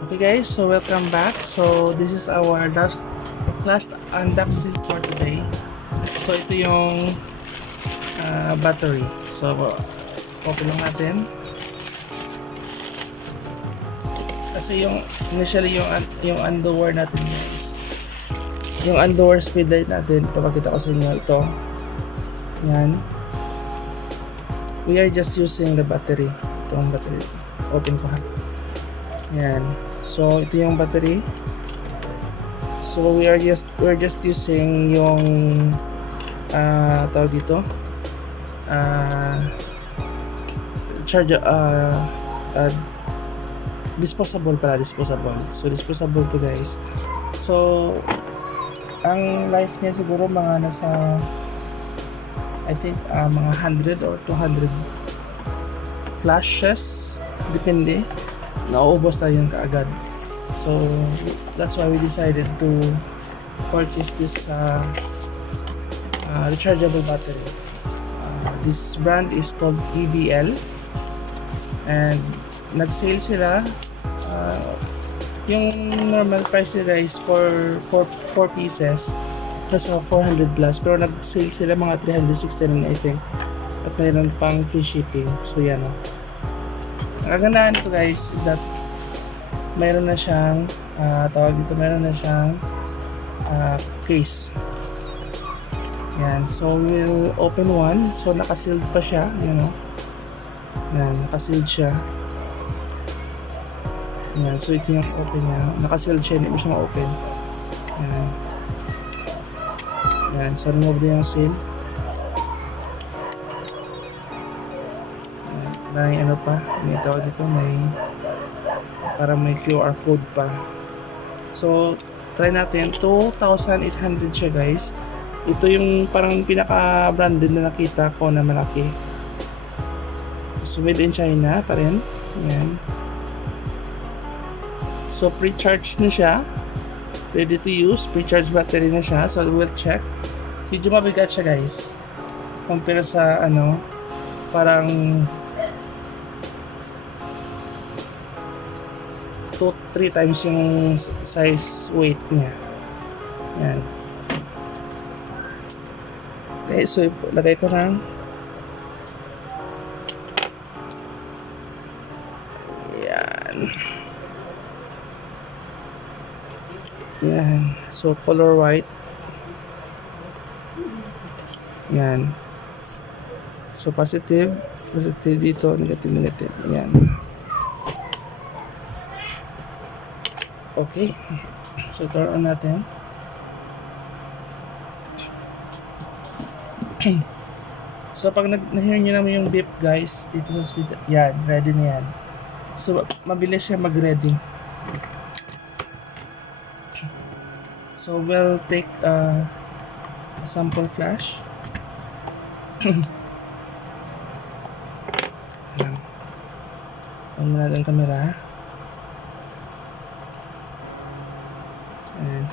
Okay guys, so welcome back. So this is our last unboxing for today. So ito yung battery. So open lang natin. Kasi yung initially yung underwear natin guys. Yung underwear speed light natin, ito pakita ko sa inyo ito. Yan. We are just using the battery. Ito ang battery. Open ko ha. Yan. So ito yung battery. So we're just using yung tawag dito disposable. So disposable to guys. So ang life niya siguro mga nasa I think mga 100 or 200 flashes, depende. Nauubos tayo yun kaagad. So that's why we decided to purchase this rechargeable battery. This brand is called EBL, and nag-sale sila. Yung normal price nila is for 4 pieces nasa 400 plus, pero nag-sale sila mga 369 I think, at mayroon pang free shipping. So yan o. Ang kagandahan nito guys is that mayroon na siyang mayroon na siyang case. Yan, so we'll open one. So naka-sealed pa siya, you know. Yan, naka-sealed siya. Yan, so ito yung open niya. Naka-sealed siya, hindi mo siya ma-open. Yan. Yan, so remove din yung seal. May ano pa, may tawag dito, may QR code pa. So try natin. 2,800 siya guys. Ito yung parang pinaka branded na nakita ko na malaki. So made in China pa rin. Yan. So pre-charged na siya, ready to use, pre-charged battery na siya. So we'll check. Medyo mabigat siya guys compare sa parang 2-3 times yung size weight niya. Yan. Okay, so lagay ko lang. Yan. Yan. So color white. Yan. So positive dito, negative. Yan. Okay. So turn on natin. So pag na-hear nyo naman yung beep guys dito sa speed, yan, ready na yan. So mabilis siya mag-ready. So we'll take a sample flash. On mo natin ang camera. Ayan.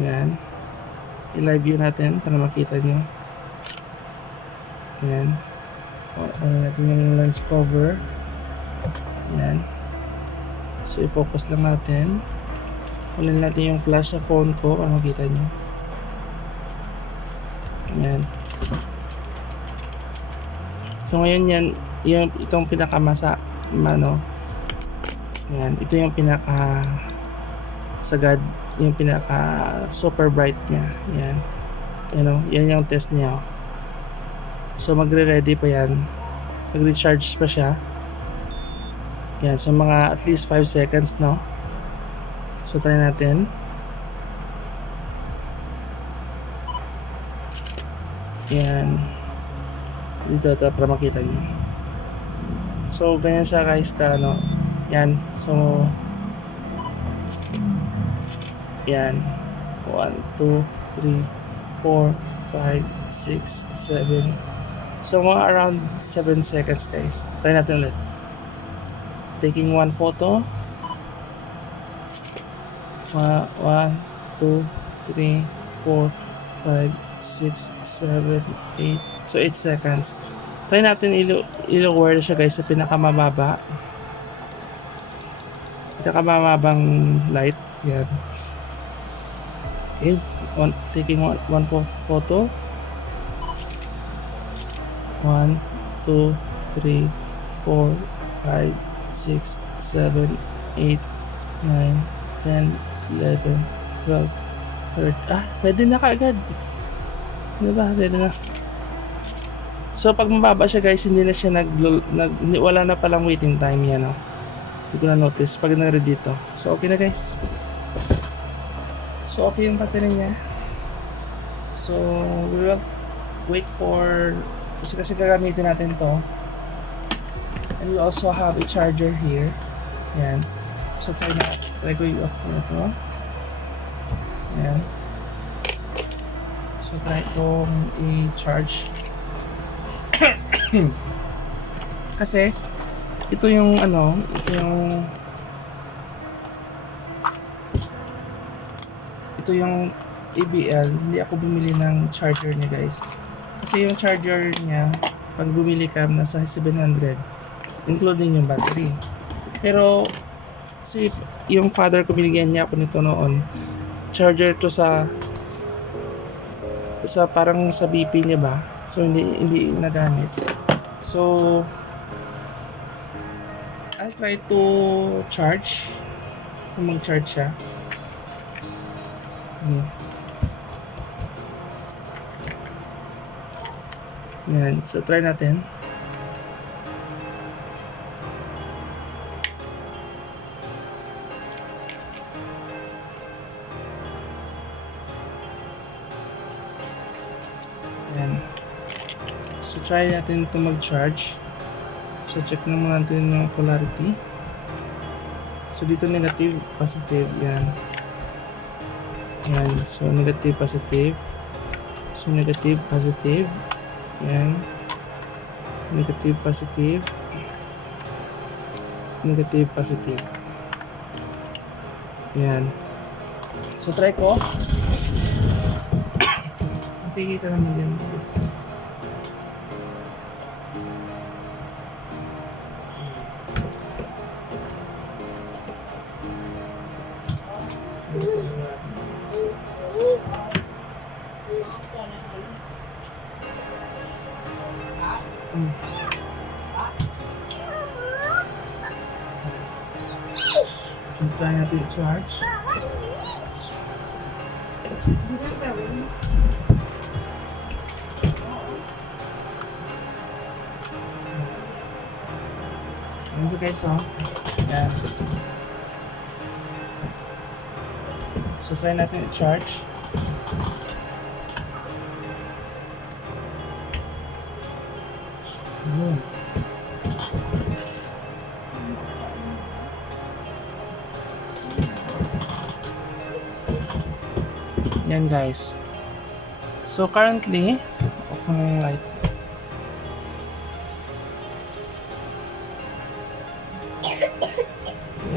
Ayan. I-live view natin para makita nyo. Ayan. Ano natin yung lens cover. Ayan. So i-focus lang natin. Kunin natin yung flash sa phone ko para makita nyo. Ayan. So ngayon itong pinakamasa yan, ito yung pinaka sagad, yung pinaka super bright niya. Yan. Yan yung test niya. So magre-ready pa yan. Mag-recharge pa siya. Yan, so mga at least 5 seconds, no? So try natin. Yan. Dito para makita niyo. So ganyan siya guys yan. So yan. 1, 2, 3, 4, 5, 6, 7. So mga around 7 seconds guys. Try natin ulit. Taking one photo. 1, 2, 3, 4, 5, 6, 7, 8. So 8 seconds. Try natin ilo-lower siya guys sa pinakamababa. Pinakamababang light. Yan. Okay. Taking one photo. 1, 2, 3, 4, 5, 6, 7, 8, 9, 10, 11, 12, 13. Pwede na kaagad. Diba? Pwede na. So, pag mababa siya guys, hindi na siya wala na palang waiting time yan, oh. Hindi ko na notice pag nag-read dito. So, okay na guys. So, okay yung battery niya. So, we will wait for kasi gagamitin natin to. And we also have a charger here. Yan. So, try ko i-off ko na ito. Yan. So, try kong i-charge. Kasi ito yung ito yung EBL. Hindi ako bumili ng charger niya guys. Kasi yung charger niya, pag bumili ka, nasa 700, including yung battery. Pero kasi yung father ko, binigyan niya ako nito noon. Charger to sa parang sa BP niya ba. So hindi nagamit. So I'll try to charge. Kung mag-charge siya. Yan. So try natin. Yan. So try natin ito mag-charge. So check naman natin yung polarity. So dito negative, positive. Yan. Yan. So negative, positive. So negative, positive. Yan. Negative, positive. Negative, positive. Yan. So try ko. Nakikita naman yan guys. Try natin i-charge. So guys, yan. So try natin i-charge. Yan guys. So currently, off na yung light.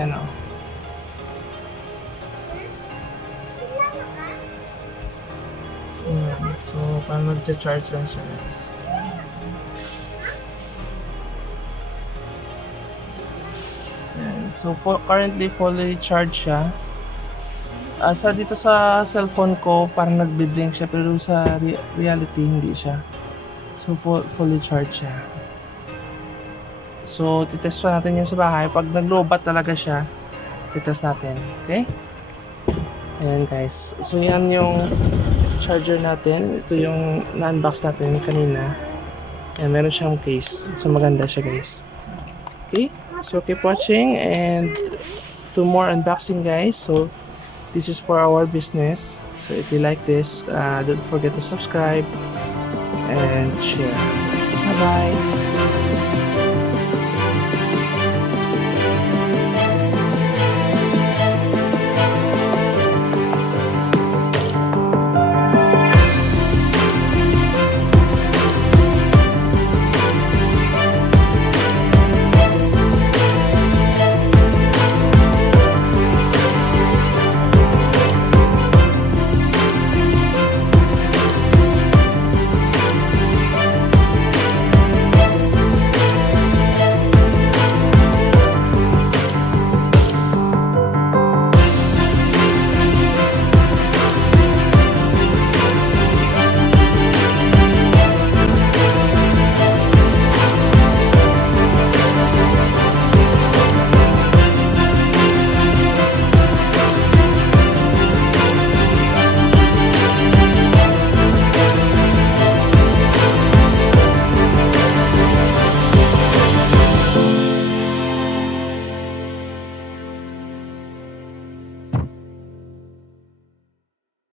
Yan o. Yan. So parang mag-charge lang siya guys. Yan. So currently fully charged siya. Dito sa cellphone ko parang nagbi-blink siya, pero sa reality hindi siya. So fully charged siya. So titest pa natin yan sa bahay. Pag nag-lobat talaga siya, titest natin. Okay? Ayan guys. So yan yung charger natin. Ito yung na-unbox natin kanina. Ayan, meron siyang case. So maganda siya guys. Okay? So keep watching and to more unboxing guys. So this is for our business. So if you like this, don't forget to subscribe and share. Bye bye.